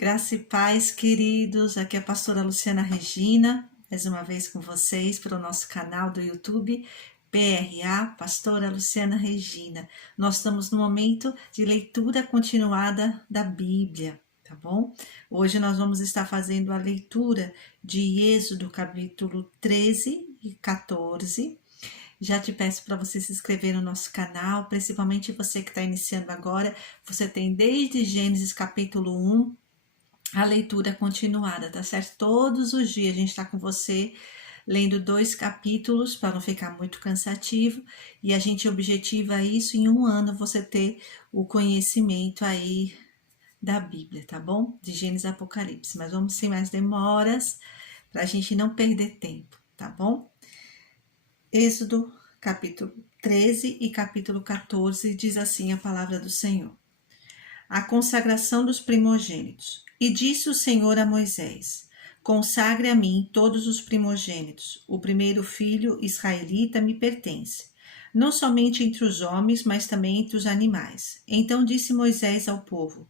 Graça e paz, queridos. Aqui é a pastora Luciana Regina, mais uma vez com vocês para o nosso canal do YouTube, PRA, Pastora Luciana Regina. Nós estamos no momento de leitura continuada da Bíblia, tá bom? Hoje nós vamos estar fazendo a leitura de Êxodo, capítulo 13 e 14. Já te peço para você se inscrever no nosso canal, principalmente você que está iniciando agora. Você tem desde Gênesis capítulo 1, a leitura continuada, tá certo? Todos os dias a gente está com você lendo 2 capítulos para não ficar muito cansativo, e a gente objetiva isso em um ano você ter o conhecimento aí da Bíblia, tá bom? De Gênesis a Apocalipse. Mas vamos sem mais demoras para a gente não perder tempo, tá bom? Êxodo capítulo 13 e capítulo 14 diz assim a palavra do Senhor. A consagração dos primogênitos. E disse o Senhor a Moisés: consagre a mim todos os primogênitos. O primeiro filho israelita me pertence, não somente entre os homens, mas também entre os animais. Então disse Moisés ao povo: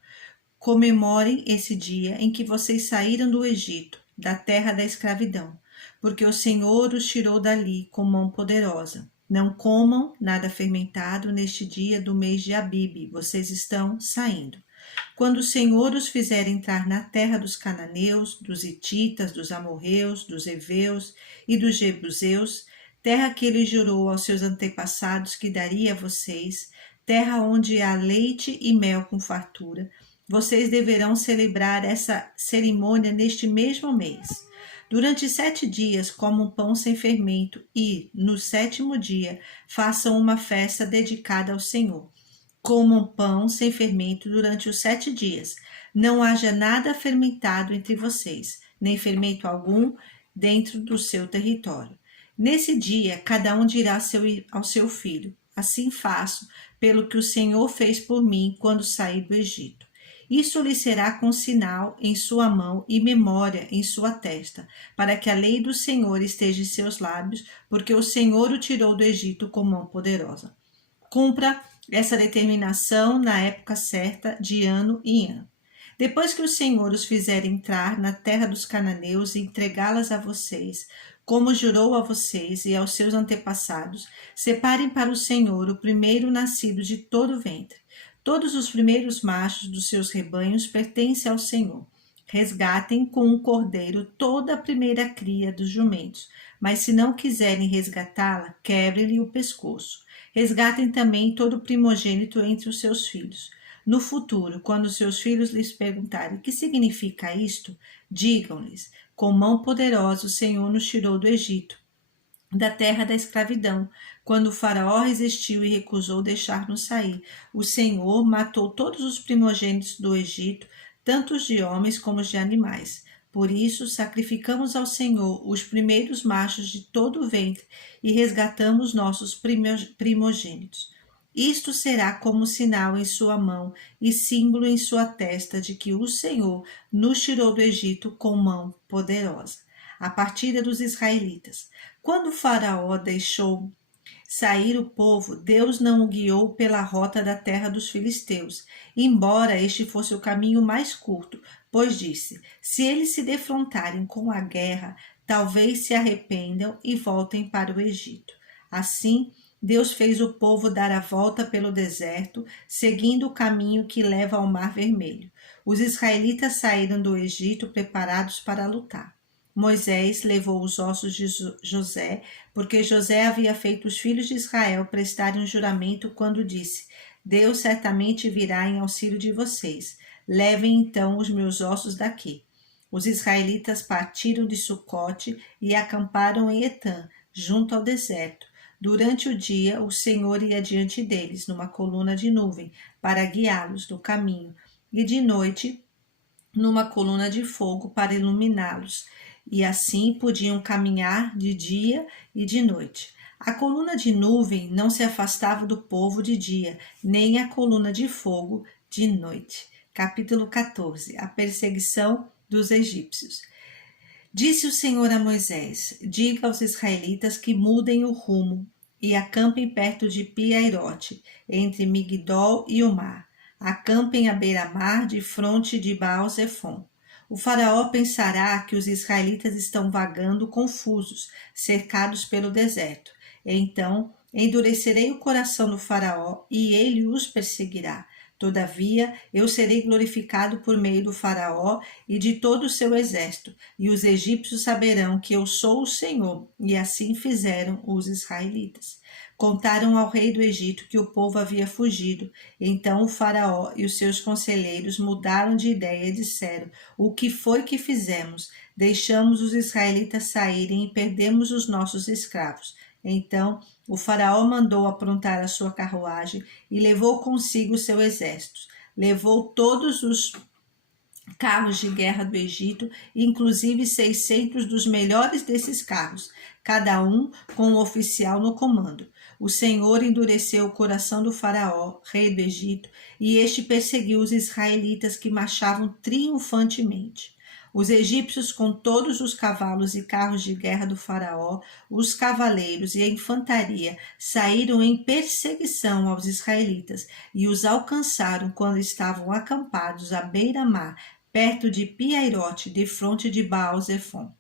comemorem esse dia em que vocês saíram do Egito, da terra da escravidão, porque o Senhor os tirou dali com mão poderosa. Não comam nada fermentado neste dia do mês de Abibe, vocês estão saindo. Quando o Senhor os fizer entrar na terra dos cananeus, dos hititas, dos amorreus, dos heveus e dos jebuseus, terra que ele jurou aos seus antepassados que daria a vocês, terra onde há leite e mel com fartura, vocês deverão celebrar essa cerimônia neste mesmo mês. Durante 7 dias comam pão sem fermento e, no 7º dia, façam uma festa dedicada ao Senhor. Comam pão sem fermento durante os 7 dias. Não haja nada fermentado entre vocês, nem fermento algum dentro do seu território. Nesse dia, cada um dirá ao seu filho: assim faço, pelo que o Senhor fez por mim quando saí do Egito. Isso lhe será com sinal em sua mão e memória em sua testa, para que a lei do Senhor esteja em seus lábios, porque o Senhor o tirou do Egito com mão poderosa. Cumpra essa determinação na época certa, de ano em ano. Depois que o Senhor os fizer entrar na terra dos cananeus e entregá-las a vocês, como jurou a vocês e aos seus antepassados, separem para o Senhor o primeiro nascido de todo o ventre. Todos os primeiros machos dos seus rebanhos pertencem ao Senhor. Resgatem com um cordeiro toda a primeira cria dos jumentos, mas se não quiserem resgatá-la, quebrem-lhe o pescoço. Resgatem também todo o primogênito entre os seus filhos. No futuro, quando seus filhos lhes perguntarem o que significa isto, digam-lhes: com mão poderosa o Senhor nos tirou do Egito, da terra da escravidão. Quando o faraó resistiu e recusou deixar-nos sair, o Senhor matou todos os primogênitos do Egito, tanto os de homens como os de animais. Por isso, sacrificamos ao Senhor os primeiros machos de todo o ventre e resgatamos nossos primogênitos. Isto será como sinal em sua mão e símbolo em sua testa de que o Senhor nos tirou do Egito com mão poderosa. A partida dos israelitas. Quando o faraó deixou sair o povo, Deus não o guiou pela rota da terra dos filisteus, embora este fosse o caminho mais curto, pois disse: se eles se defrontarem com a guerra, talvez se arrependam e voltem para o Egito. Assim, Deus fez o povo dar a volta pelo deserto, seguindo o caminho que leva ao Mar Vermelho. Os israelitas saíram do Egito preparados para lutar. Moisés levou os ossos de José, porque José havia feito os filhos de Israel prestarem um juramento quando disse: Deus certamente virá em auxílio de vocês. Levem então os meus ossos daqui. Os israelitas partiram de Sucote e acamparam em Etã, junto ao deserto. Durante o dia, o Senhor ia diante deles, numa coluna de nuvem, para guiá-los no caminho, e de noite, numa coluna de fogo, para iluminá-los. E assim podiam caminhar de dia e de noite. A coluna de nuvem não se afastava do povo de dia, nem a coluna de fogo de noite. Capítulo 14. A perseguição dos egípcios. Disse o Senhor a Moisés: diga aos israelitas que mudem o rumo e acampem perto de Pi-Hairote, entre Migdol e o mar. acampem à beira-mar, de fronte de Baal-Zefon. O faraó pensará que os israelitas estão vagando confusos, cercados pelo deserto. Então endurecerei o coração do faraó e ele os perseguirá. Todavia, eu serei glorificado por meio do faraó e de todo o seu exército, e os egípcios saberão que eu sou o Senhor. E assim fizeram os israelitas. Contaram ao rei do Egito que o povo havia fugido. Então o faraó e os seus conselheiros mudaram de ideia e disseram: o que foi que fizemos? Deixamos os israelitas saírem e perdemos os nossos escravos. Então o faraó mandou aprontar a sua carruagem e levou consigo o seu exército. Levou todos os carros de guerra do Egito, inclusive 600 dos melhores desses carros, cada um com um oficial no comando. O Senhor endureceu o coração do faraó, rei do Egito, e este perseguiu os israelitas que marchavam triunfantemente. Os egípcios, com todos os cavalos e carros de guerra do faraó, os cavaleiros e a infantaria, saíram em perseguição aos israelitas e os alcançaram quando estavam acampados à beira-mar, perto de Piairote, defronte de Baal-Zefon.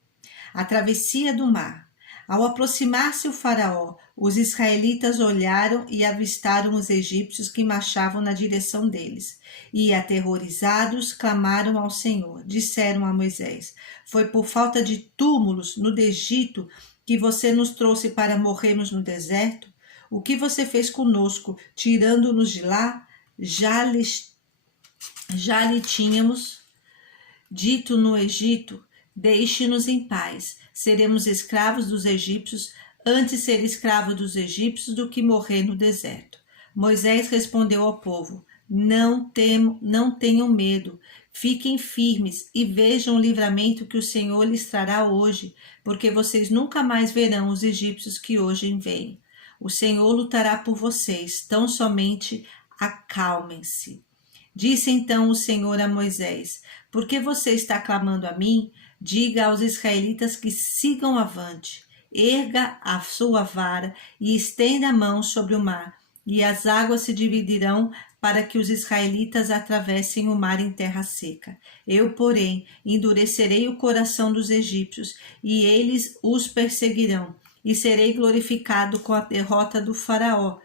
A travessia do mar. Ao aproximar-se o faraó, os israelitas olharam e avistaram os egípcios que marchavam na direção deles. E, aterrorizados, clamaram ao Senhor. Disseram a Moisés: foi por falta de túmulos no Egito que você nos trouxe para morrermos no deserto? O que você fez conosco, tirando-nos de lá? Já lhe tínhamos dito no Egito: deixe-nos em paz, seremos escravos dos egípcios, antes ser escravo dos egípcios do que morrer no deserto. Moisés respondeu ao povo: não tenham medo, fiquem firmes e vejam o livramento que o Senhor lhes trará hoje, porque vocês nunca mais verão os egípcios que hoje vêm. O Senhor lutará por vocês, tão somente acalmem-se. Disse então o Senhor a Moisés: por que você está clamando a mim? Diga aos israelitas que sigam avante. Erga a sua vara e estenda a mão sobre o mar, e as águas se dividirão para que os israelitas atravessem o mar em terra seca. Eu, porém, endurecerei o coração dos egípcios, e eles os perseguirão, e serei glorificado com a derrota do faraó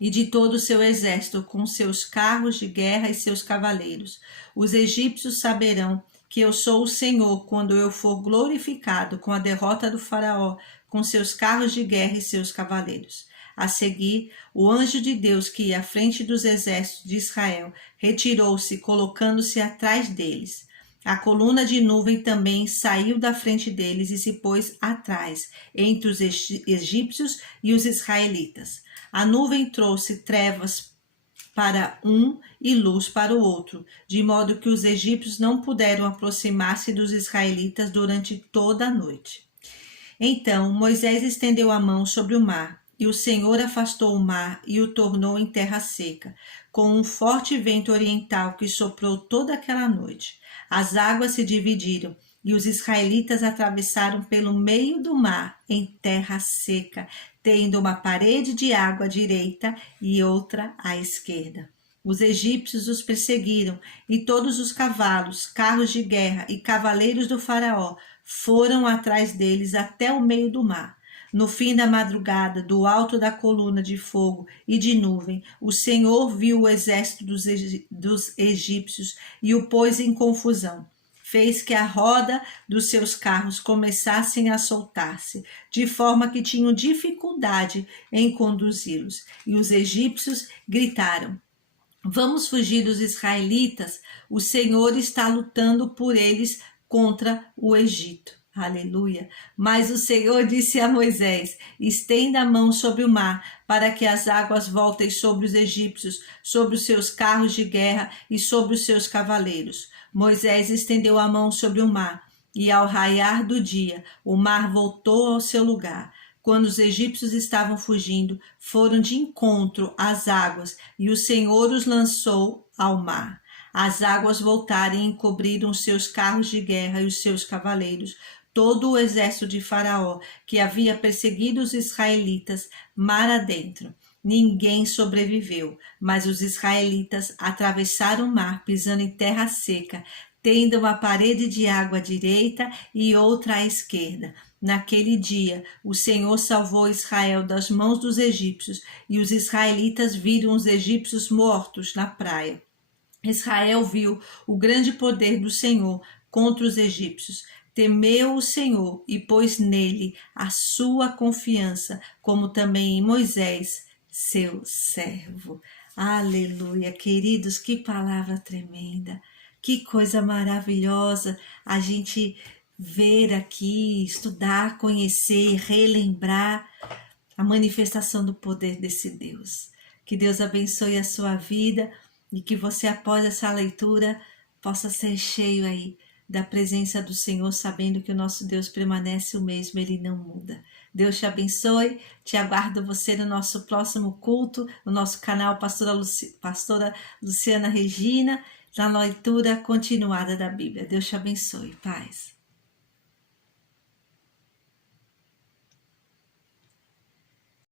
e de todo o seu exército, com seus carros de guerra e seus cavaleiros. Os egípcios saberão que eu sou o Senhor quando eu for glorificado com a derrota do faraó, com seus carros de guerra e seus cavaleiros. A seguir, o anjo de Deus que ia à frente dos exércitos de Israel retirou-se, colocando-se atrás deles. A coluna de nuvem também saiu da frente deles e se pôs atrás, entre os egípcios e os israelitas. A nuvem trouxe trevas para um e luz para o outro, de modo que os egípcios não puderam aproximar-se dos israelitas durante toda a noite. Então Moisés estendeu a mão sobre o mar, e o Senhor afastou o mar e o tornou em terra seca, com um forte vento oriental que soprou toda aquela noite. As águas se dividiram, e os israelitas atravessaram pelo meio do mar em terra seca, tendo uma parede de água à direita e outra à esquerda. Os egípcios os perseguiram, e todos os cavalos, carros de guerra e cavaleiros do faraó foram atrás deles até o meio do mar. No fim da madrugada, do alto da coluna de fogo e de nuvem, o Senhor viu o exército dos egípcios e o pôs em confusão. Fez que a roda dos seus carros começassem a soltar-se, de forma que tinham dificuldade em conduzi-los. E os egípcios gritaram: vamos fugir dos israelitas, o Senhor está lutando por eles contra o Egito. Aleluia. Mas o Senhor disse a Moisés: estenda a mão sobre o mar, para que as águas voltem sobre os egípcios, sobre os seus carros de guerra e sobre os seus cavaleiros. Moisés estendeu a mão sobre o mar, e ao raiar do dia, o mar voltou ao seu lugar. Quando os egípcios estavam fugindo, foram de encontro às águas, e o Senhor os lançou ao mar. As águas voltaram e encobriram os seus carros de guerra e os seus cavaleiros, todo o exército de Faraó, que havia perseguido os israelitas mar adentro. Ninguém sobreviveu, mas os israelitas atravessaram o mar pisando em terra seca, tendo uma parede de água à direita e outra à esquerda. Naquele dia, o Senhor salvou Israel das mãos dos egípcios, e os israelitas viram os egípcios mortos na praia. Israel viu o grande poder do Senhor contra os egípcios. Temeu o Senhor e pôs nele a sua confiança, como também em Moisés, seu servo. Aleluia, queridos, que palavra tremenda, que coisa maravilhosa a gente ver aqui, estudar, conhecer, relembrar a manifestação do poder desse Deus. Que Deus abençoe a sua vida e que você, após essa leitura, possa ser cheio aí da presença do Senhor, sabendo que o nosso Deus permanece o mesmo, Ele não muda. Deus te abençoe, te aguardo você no nosso próximo culto, no nosso canal Pastora Luciana Regina, na leitura continuada da Bíblia. Deus te abençoe, paz.